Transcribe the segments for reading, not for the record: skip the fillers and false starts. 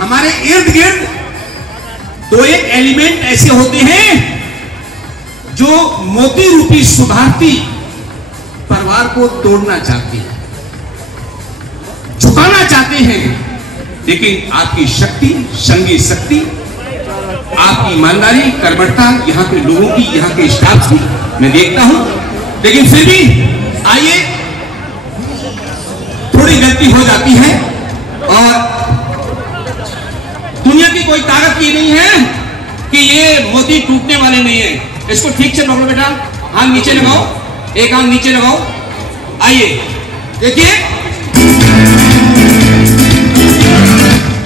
हमारे इर्द गिर्द दो एक एलिमेंट ऐसे होते हैं जो मोती रूपी शुभार्थी परिवार को तोड़ना चाहते हैं, झुकाना चाहते हैं। लेकिन आपकी शक्ति, संगी शक्ति, आपकी ईमानदारी, कर्मठता यहाँ के लोगों की, यहाँ के स्टाफ की मैं देखता हूं। लेकिन फिर भी आइए, थोड़ी गलती हो जाती है और दुनिया की कोई ताकत ये नहीं है कि ये मोती टूटने वाले नहीं है। इसको ठीक से पकड़ो बेटा, हाथ नीचे लगाओ, एक हाथ नीचे लगाओ। आइए देखिए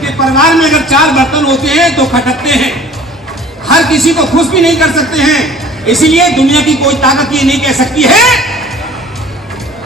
कि परिवार में अगर 4 बर्तन होते हैं तो खटकते हैं, हर किसी को खुश भी नहीं कर सकते हैं। इसीलिए दुनिया की कोई ताकत ये नहीं कह सकती है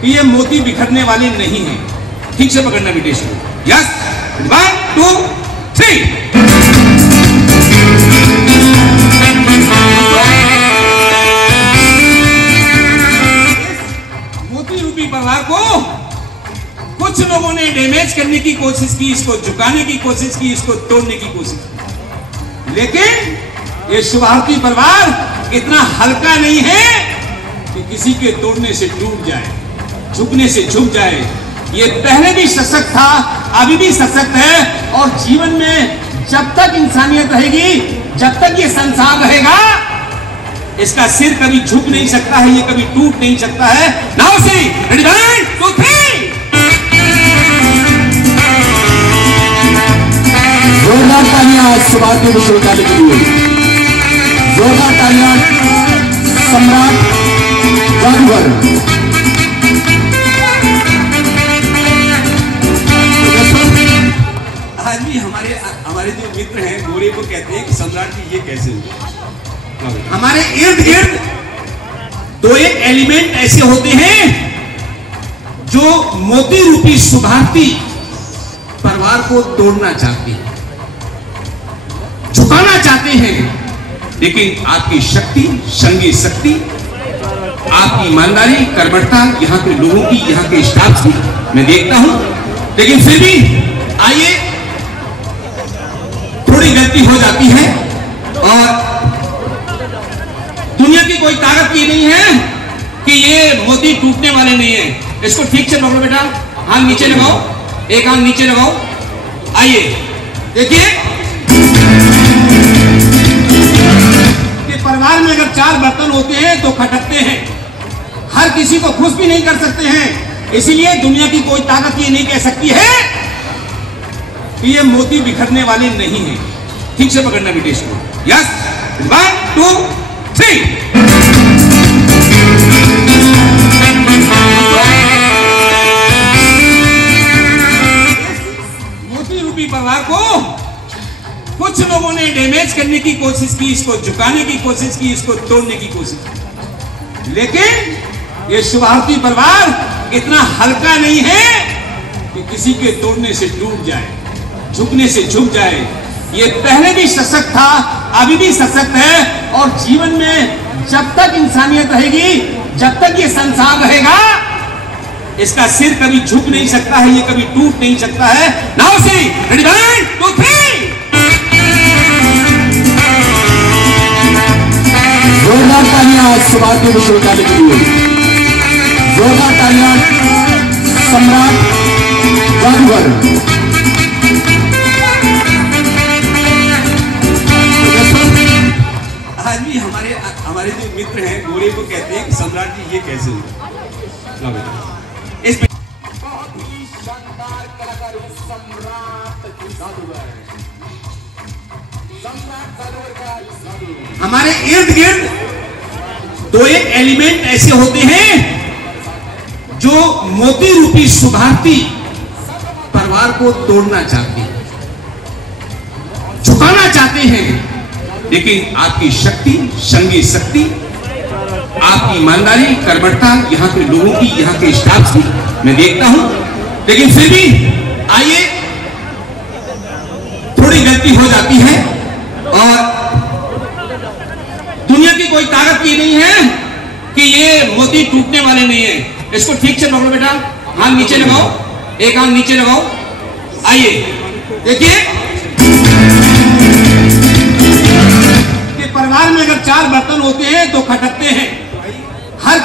कि ये मोती बिखरने वाले नहीं हैं। ठीक से पकड़ना बेटे इसको। यस, 1 2 3। मोती रूपी परिवार को कुछ लोगों ने डैमेज करने की कोशिश की, इसको झुकाने की कोशिश की, इसको तोड़ने की कोशिश की। लेकिन ये शुभार्थी परिवार इतना हल्का नहीं है कि किसी के तोड़ने से टूट जाए, झुकने से झुक जाए। ये पहले भी सशक्त था, अभी भी सशक्त है, और जीवन में जब तक इंसानियत रहेगी, जब तक ये संसार रहेगा, इसका सिर कभी झुक नहीं सकता है, ये कभी टूट नहीं सकता है। Now see, ready 1 2 3। जोरदार तालियां शुभार्थी विश्वविद्यालय के लिए, जोरदार तालियां सम्राट जादूगर। आज भी हमारे जो मित्र हैं गोरे को कहते हैं कि सम्राट जी ये कैसे हुआ। हमारे इर्द गिर्द दो एक एलिमेंट ऐसे होते हैं जो मोती रूपी शुभार्थी परिवार को तोड़ना चाहते हैं, झुकाना चाहते हैं। लेकिन आपकी शक्ति, संगी शक्ति, आपकी ईमानदारी, कर्मठता यहाँ के लोगों की, यहाँ के स्टाफ की मैं देखता हूं। लेकिन फिर भी आइए, थोड़ी गलती हो जाती है और दुनिया की कोई ताकत ये नहीं है कि ये मोती टूटने वाले नहीं है। इसको ठीक से पकड़ो बेटा, हाथ नीचे लगाओ, एक हाथ नीचे लगाओ। आइए देखिए कि परिवार में अगर 4 बर्तन होते हैं तो खटकते हैं, हर किसी को खुश भी नहीं कर सकते हैं। इसीलिए दुनिया की कोई ताकत ये नहीं कह सकती है कि ये मोती बिखरने वाले नहीं हैं। ठीक से पकड़ना बेटे इसको। यस, 1 2 3। मोती रूपी परिवार को कुछ लोगों ने डैमेज करने की कोशिश की, इसको झुकाने की कोशिश की, इसको तोड़ने की कोशिश की। लेकिन ये शुभार्थी परिवार इतना हल्का नहीं है कि किसी के तोड़ने से टूट जाए, झुकने से झुक जाए। ये पहले भी सशक्त था, अभी भी सशक्त है, और जीवन में जब तक इंसानियत रहेगी, जब तक ये संसार रहेगा, इसका सिर कभी झुक नहीं सकता है, ये कभी टूट नहीं सकता है। Now see, ready 1 2 3। जोरदार तालियां शुभार्थी विश्वविद्यालय के लिए, जोरदार तालियां सम्राट जादूगर। आज भी हमारे जो मित्र हैं गोरे को कहते हैं कि सम्राट जी ये कैसे हुआ। इस बहुत ही शानदार कलाकार सम्राट जादूगर, हमारे इर्द गिर्द दो एक एलिमेंट ऐसे होते हैं जो मोती रूपी शुभार्थी परिवार को तोड़ना चाहते हैं, झुकाना चाहते हैं। लेकिन आपकी शक्ति, संगी शक्ति, आपकी ईमानदारी, कर्मठता यहाँ के लोगों की, यहाँ के स्टाफ की मैं देखता हूं। लेकिन फिर भी आइए, थोड़ी गलती हो जाती है और दुनिया की कोई ताकत ये नहीं है कि ये मोती टूटने वाले नहीं है। इसको ठीक से पकड़ो बेटा, हाथ नीचे लगाओ, एक हाथ नीचे लगाओ। आइए देखिए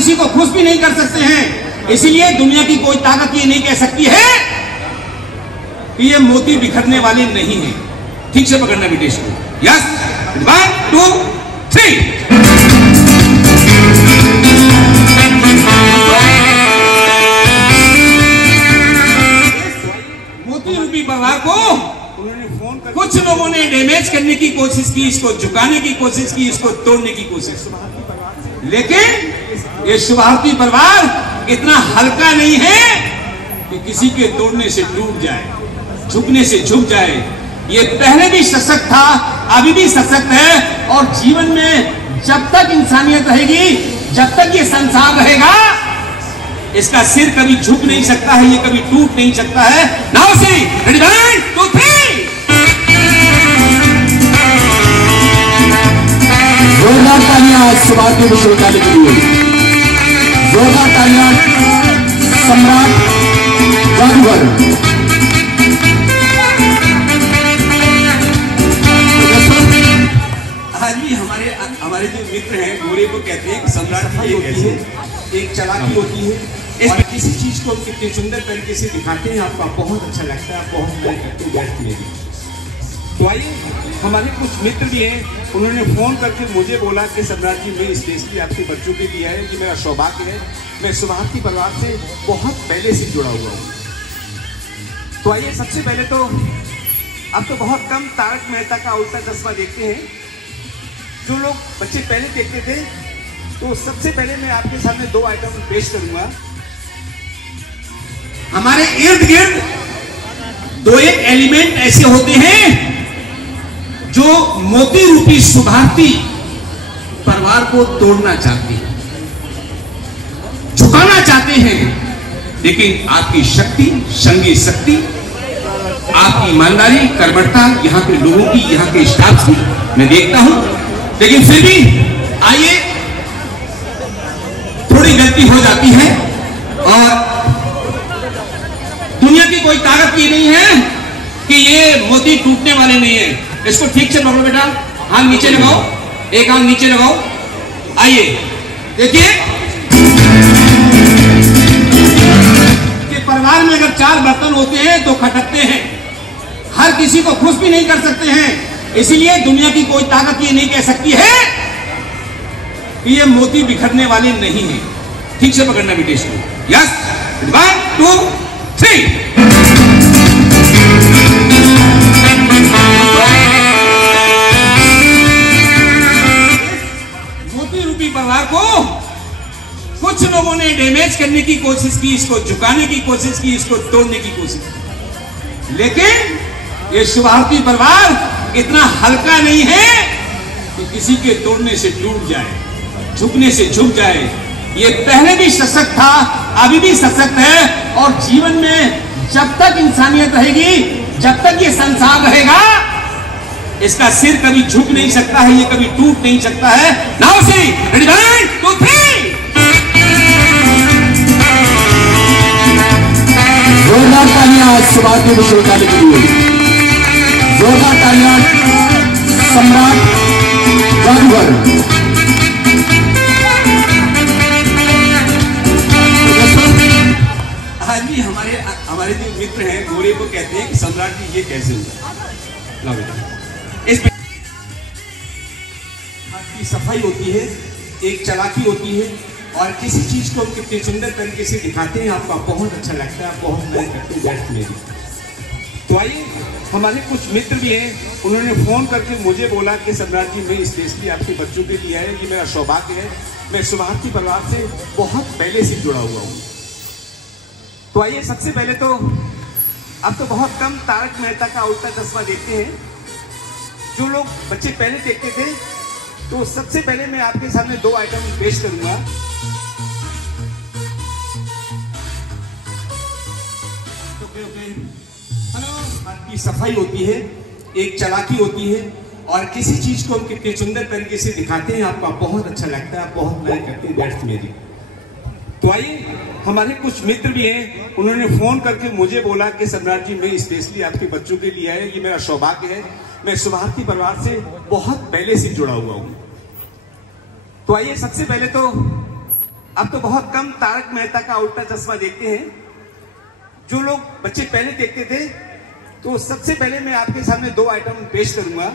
किसी को खुश भी नहीं कर सकते हैं। इसीलिए दुनिया की कोई ताकत ये नहीं कह सकती है कि ये मोती बिखरने वाले नहीं हैं। ठीक से पकड़ना बेटे इसको। यस, 1 2 3। मोती रूपी परिवार को कुछ लोगों ने डैमेज करने की कोशिश की, इसको झुकाने की कोशिश की, इसको तोड़ने की कोशिश, लेकिन ये शुभारती परिवार इतना हल्का नहीं है कि किसी के तोड़ने से टूट जाए, झुकने से झुक जाए। ये पहले भी सशक्त था, अभी भी सशक्त है, और जीवन में जब तक इंसानियत रहेगी, जब तक ये संसार रहेगा, इसका सिर कभी झुक नहीं सकता है, ये कभी टूट नहीं सकता है। Now see, ready 1 2 3। जोरदार तालियां शुभारती विश्वविद्यालय के लिए, जोरदार तालियां सम्राट जादूगर। आज भी हमारे जो मित्र हैं गोरे को कहते हैं कि सम्राट ये कैसे एक चालाकी होती है, और किसी चीज को कितने सुंदर तरीके से दिखाते हैं, आपको बहुत अच्छा लगता है, बहुत मजा करते बैठते हैं। तो आइए, हमारे कुछ मित्र भी हैं, उन्होंने फोन करके मुझे बोला कि सम्राट जी मैं स्पेशली आपके बच्चों के लिए है, ये मेरा सौभाग्य है, मैं शुभारती परिवार से बहुत पहले से जुड़ा हुआ हूँ। तो आइए, सबसे पहले तो अब तो बहुत कम तारक मेहता का उल्टा चश्मा देखते हैं। जो लोग बच्चे पहले देखते थे, तो सबसे पहले मैं आपके सामने 2 आइटम पेश करूंगा। हमारे इर्द गिर्द 2 एलिमेंट ऐसे होते हैं जो मोती रूपी शुभारती परिवार को तोड़ना चाहते हैं, झुकाना चाहते हैं, लेकिन आपकी शक्ति, संगी शक्ति, आपकी ईमानदारी, कर्मठता, यहाँ के लोगों की, यहाँ के स्टाफ की मैं देखता हूं, लेकिन फिर भी आइए, थोड़ी गलती हो जाती है, और दुनिया की कोई ताकत ये नहीं है कि ये मोती टूटने वाले नहीं है। इसको ठीक से पकड़ो बेटा, हाथ नीचे लगाओ, एक हाथ नीचे लगाओ। आइए देखिए कि परिवार में अगर 4 बर्तन होते हैं तो खटकते हैं, हर किसी को खुश भी नहीं कर सकते हैं। इसीलिए दुनिया की कोई ताकत ये नहीं कह सकती है कि ये मोती बिखरने वाले नहीं हैं। ठीक से पकड़ना बेटे इसको। यस, 1 2 3। मोती रूपी परिवार को कुछ लोगों ने डैमेज करने की कोशिश की, इसको झुकाने की कोशिश की, इसको तोड़ने की कोशिश की, लेकिन ये शुभारती परिवार इतना हल्का नहीं है कि किसी के तोड़ने से टूट जाए, झुकने से झुक जाए। ये पहले भी सशक्त था, अभी भी सशक्त है, और जीवन में जब तक इंसानियत रहेगी, जब तक ये संसार रहेगा, इसका सिर कभी झुक नहीं सकता है, ये कभी टूट नहीं सकता है। Now see, ready 1 2 3। जोरदार तालियां शुभारती विश्वविद्यालय के लिए, जोरदार तालियां सम्राट जादूगर। आज भी हमारे जो मित्र हैं गोरे को कहते हैं कि सम्राट जी ये कैसे हुआ। इस की सफाई होती है, एक चालाकी होती है, और किसी चीज को हम कितने सुंदर तरीके से दिखाते हैं, आपको बहुत अच्छा लगता है, बहुत मजा करते बैठते हैं। तो आइए, हमारे कुछ मित्र भी हैं, उन्होंने फोन करके मुझे बोला कि सम्राट जी मैं स्पेशली आपके बच्चों के लिए है, ये मेरा सौभाग्य है, मैं शुभारती परिवार से बहुत पहले से जुड़ा हुआ हूँ। तो आइए, सबसे पहले तो अब तो बहुत कम तारक मेहता का उल्टा चश्मा देखते हैं। जो लोग बच्चे पहले देखते थे, तो सबसे पहले मैं आपके सामने 2 आइटम पेश करूंगा। की सफाई होती है, एक चालाकी होती है, और किसी चीज को हम कितने सुंदर तरीके से दिखाते हैं, आपको बहुत अच्छा लगता है, बहुत मजा करते बैठते मेरी। तो आइए, हमारे कुछ मित्र भी हैं, उन्होंने फोन करके मुझे बोला कि सम्राट जी मैं स्पेशली आपके बच्चों के लिए है, ये मेरा सौभाग्य है, मैं शुभारती परिवार से बहुत पहले से जुड़ा हुआ हूँ। तो आइए, सबसे पहले तो अब तो बहुत कम तारक मेहता का उल्टा चश्मा देखते हैं। जो लोग बच्चे पहले देखते थे, तो सबसे पहले मैं आपके सामने 2 आइटम पेश करूंगा।